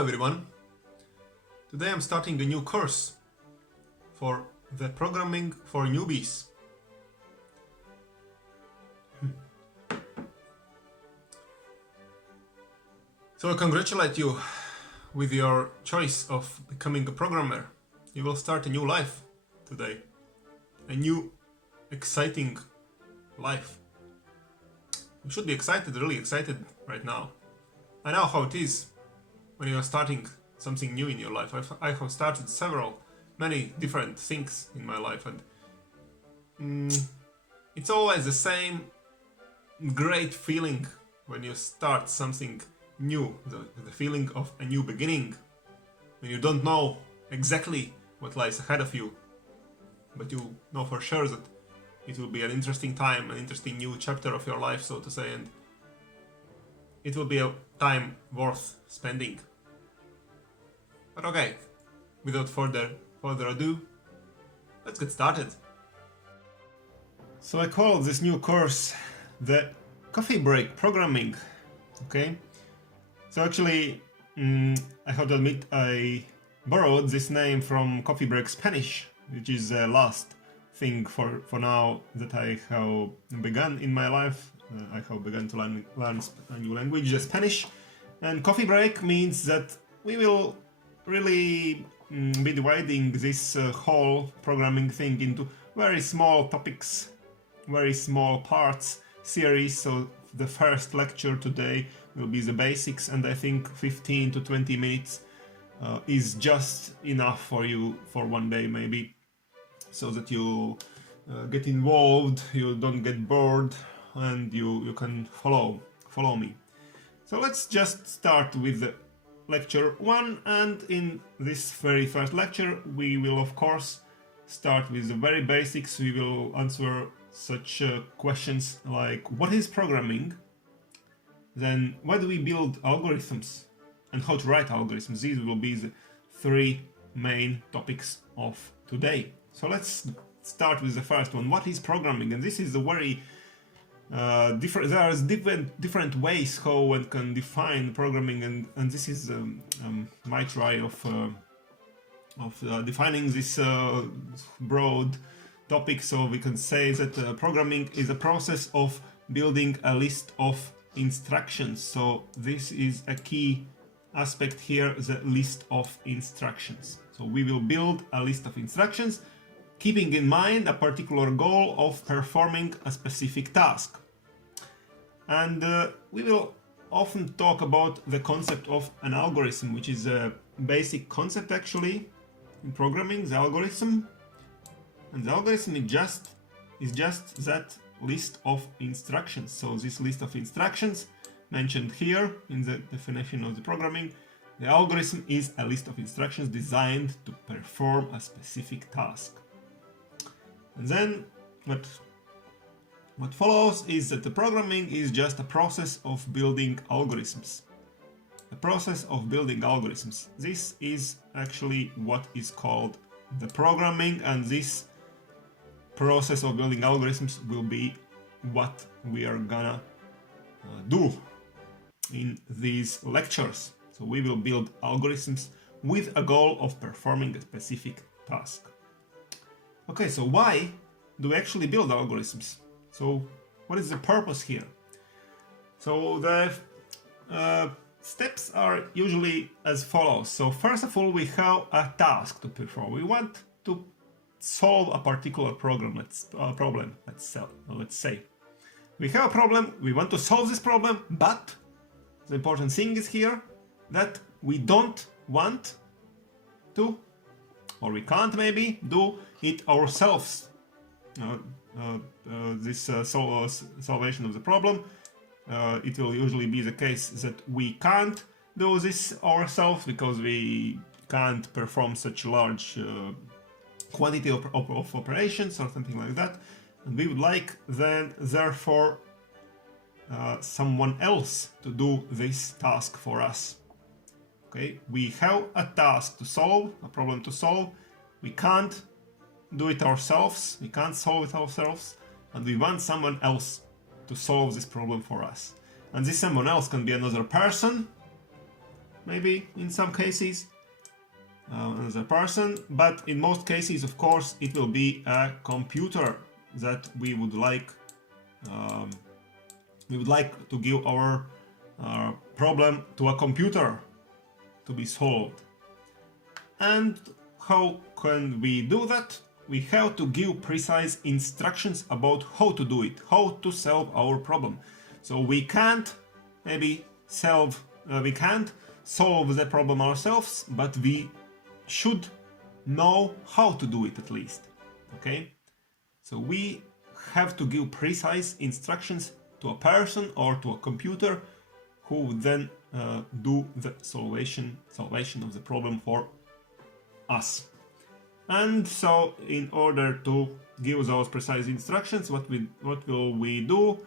everyone. Today I'm starting a new course for the programming for newbies. So I congratulate you with your choice of becoming a programmer. You will start a new life today. A new, exciting life. You should be excited, really excited right now. I know how it is when you are starting something new in your life. I have started many different things in my life, and it's always the same great feeling when you start something new, the feeling of a new beginning, when you don't know exactly what lies ahead of you, but you know for sure that it will be an interesting time, an interesting new chapter of your life, so to say, and it will be a time worth spending. But okay, without further ado, let's get started. So I call this new course the Coffee Break Programming. Okay, so actually I have to admit I borrowed this name from Coffee Break Spanish, which is the last thing for now that I have begun in my life. I have begun to learn a new language, Spanish, and Coffee Break means that we will really be dividing this whole programming thing into very small topics, very small parts, series. So the first lecture today will be the basics, and I think 15 to 20 minutes is just enough for you for one day maybe, so that you get involved, you don't get bored, and you can follow me. So let's just start with lecture 1, and in this very first lecture we will of course start with the very basics. We will answer such questions like what is programming, then why do we build algorithms, and how to write algorithms. These will be the 3 main topics of today. So let's start with the first one. What is programming? And this is a very different. There are different ways how one can define programming, and this is my try of defining this broad topic. So we can say that programming is a process of building a list of instructions. So this is a key aspect here, the list of instructions. So we will build a list of instructions, keeping in mind a particular goal of performing a specific task. And we will often talk about the concept of an algorithm, which is a basic concept actually in programming, the algorithm. And the algorithm is just that list of instructions. So this list of instructions mentioned here in the definition of the programming, the algorithm is a list of instructions designed to perform a specific task. And then what follows is that the programming is just a process of building algorithms. A process of building algorithms. This is actually what is called the programming, and this process of building algorithms will be what we are gonna do in these lectures. So we will build algorithms with a goal of performing a specific task. Okay, so why do we actually build algorithms? So what is the purpose here? So the steps are usually as follows. So first of all, we have a task to perform. We want to solve a particular problem. Let's say we have a problem, we want to solve this problem, but the important thing is here that we don't want to, or we can't maybe, do it ourselves. This solvation of the problem, it will usually be the case that we can't do this ourselves because we can't perform such large quantity of operations or something like that, and we would like then therefore someone else to do this task for us. Okay, we have a task to solve, a problem to solve, we can't do it ourselves, we can't solve it ourselves, and we want someone else to solve this problem for us. And this someone else can be another person, maybe in some cases, another person, but in most cases, of course, it will be a computer that we would like to give our problem to a computer to be solved. And how can we do that? We have to give precise instructions about how to do it, how to solve our problem. So we can't solve the problem ourselves, but we should know how to do it at least. Okay? So we have to give precise instructions to a person or to a computer who would then do the salvation of the problem for us. And so in order to give those precise instructions, what will we do?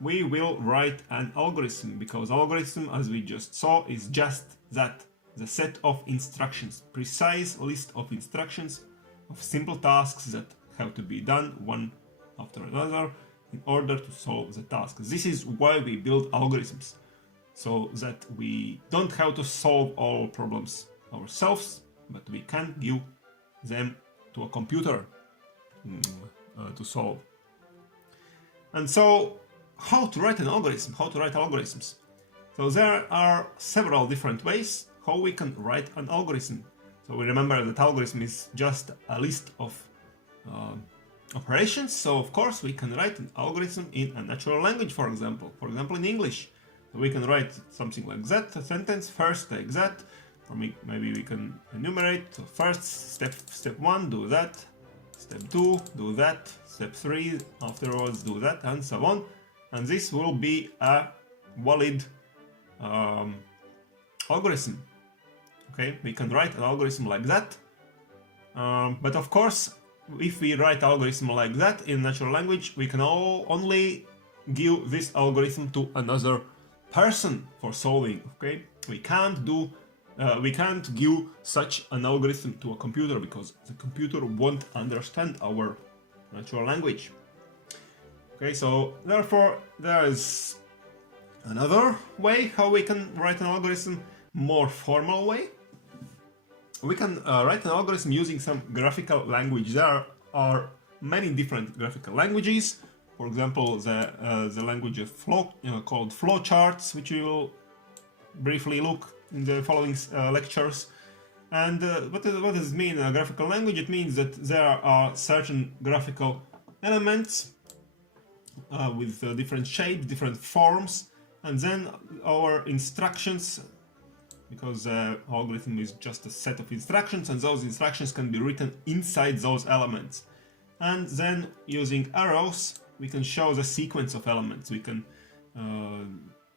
We will write an algorithm, because algorithm, as we just saw, is just that, the set of instructions, precise list of instructions of simple tasks that have to be done one after another in order to solve the task. This is why we build algorithms, so that we don't have to solve all problems ourselves, but we can give them to a computer to solve. And so, how to write an algorithm? How to write algorithms? So there are several different ways how we can write an algorithm. So we remember that algorithm is just a list of operations. So of course we can write an algorithm in a natural language, for example in English. So we can write something like that, a sentence, first take that, or maybe we can enumerate. So first, step 1, do that, step 2, do that, step 3, afterwards do that, and so on. And this will be a valid algorithm. Okay, we can write an algorithm like that. But of course, if we write algorithm like that in natural language, we can only give this algorithm to another person for solving. Okay, we can't give such an algorithm to a computer, because the computer won't understand our natural language. Okay, so therefore there is another way how we can write an algorithm, more formal way. We can write an algorithm using some graphical language. There are many different graphical languages. For example, the language of called flowcharts, which we will briefly look in the following lectures. And what does it mean, a graphical language? It means that there are certain graphical elements with different shapes, different forms, and then our instructions, because the algorithm is just a set of instructions, and those instructions can be written inside those elements. And then using arrows, we can show the sequence of elements. We can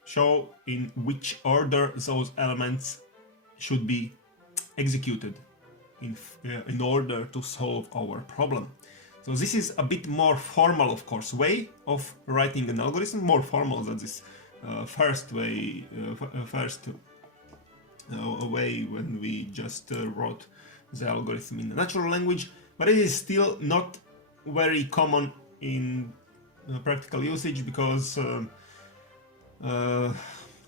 show in which order those elements should be executed in order to solve our problem. So this is a bit more formal, of course, way of writing an algorithm, more formal than this first way when we just wrote the algorithm in the natural language, but it is still not very common in practical usage, because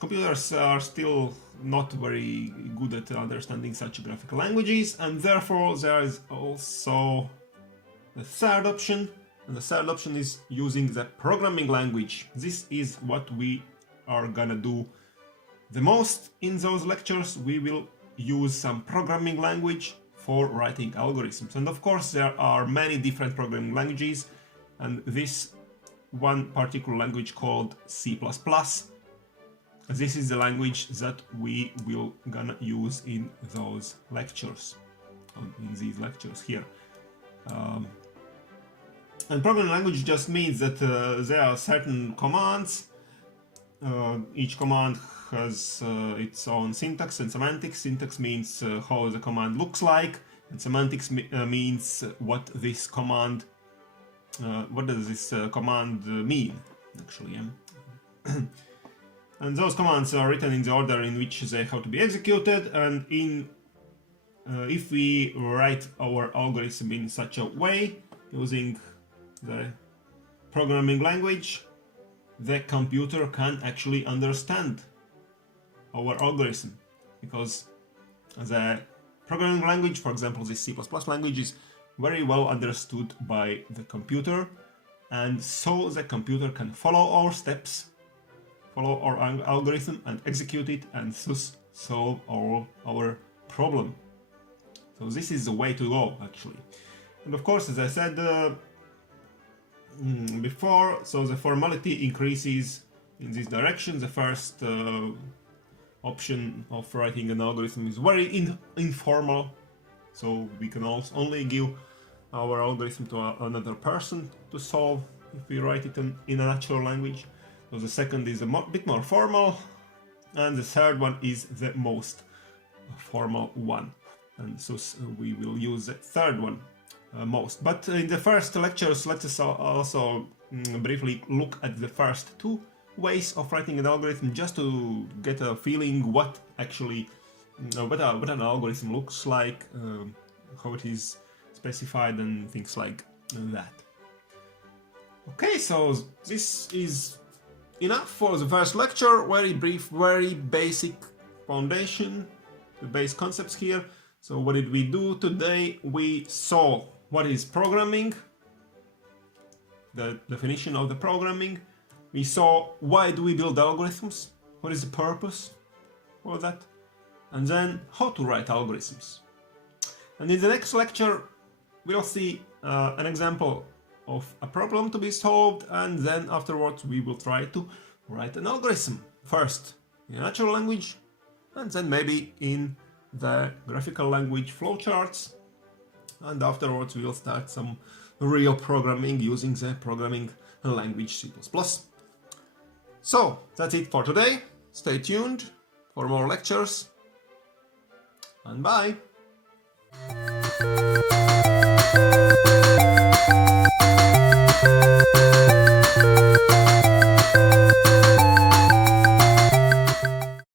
computers are still not very good at understanding such graphical languages, and therefore there is also the third option, and the third option is using the programming language. This is what we are gonna do the most in those lectures. We will use some programming language for writing algorithms. And of course there are many different programming languages, and this one particular language called C++. This is the language that we will gonna use in those lectures, in these lectures here. And programming language just means that there are certain commands. Each command has its own syntax and semantics. Syntax means how the command looks like, and semantics means what this command, what does this command mean, actually. And those commands are written in the order in which they have to be executed, and if we write our algorithm in such a way, using the programming language, the computer can actually understand our algorithm. because the programming language, for example, this C++ language, is very well understood by the computer, and so the computer can follow our steps, follow our algorithm and execute it, and thus solve our problem. So this is the way to go, actually. And of course, as I said before, so the formality increases in this direction. The first option of writing an algorithm is very informal, so we can also only give our algorithm to another person to solve if we write it in a natural language. So the second is a bit more formal, and the third one is the most formal one, and so we will use the third one most. But in the first lectures, let us also briefly look at the first two ways of writing an algorithm, just to get a feeling what actually what an algorithm looks like, how it is specified, and things like that. Okay, so this is enough for the first lecture. Very brief, very basic foundation, the base concepts here. So what did we do today? We saw what is programming, the definition of the programming. We saw why do we build algorithms, what is the purpose for that, and then how to write algorithms. And in the next lecture, we'll see an example of a problem to be solved, and then afterwards we will try to write an algorithm, first in natural language, and then maybe in the graphical language flowcharts, and afterwards we will start some real programming using the programming language C++. So that's it for today. Stay tuned for more lectures, and bye!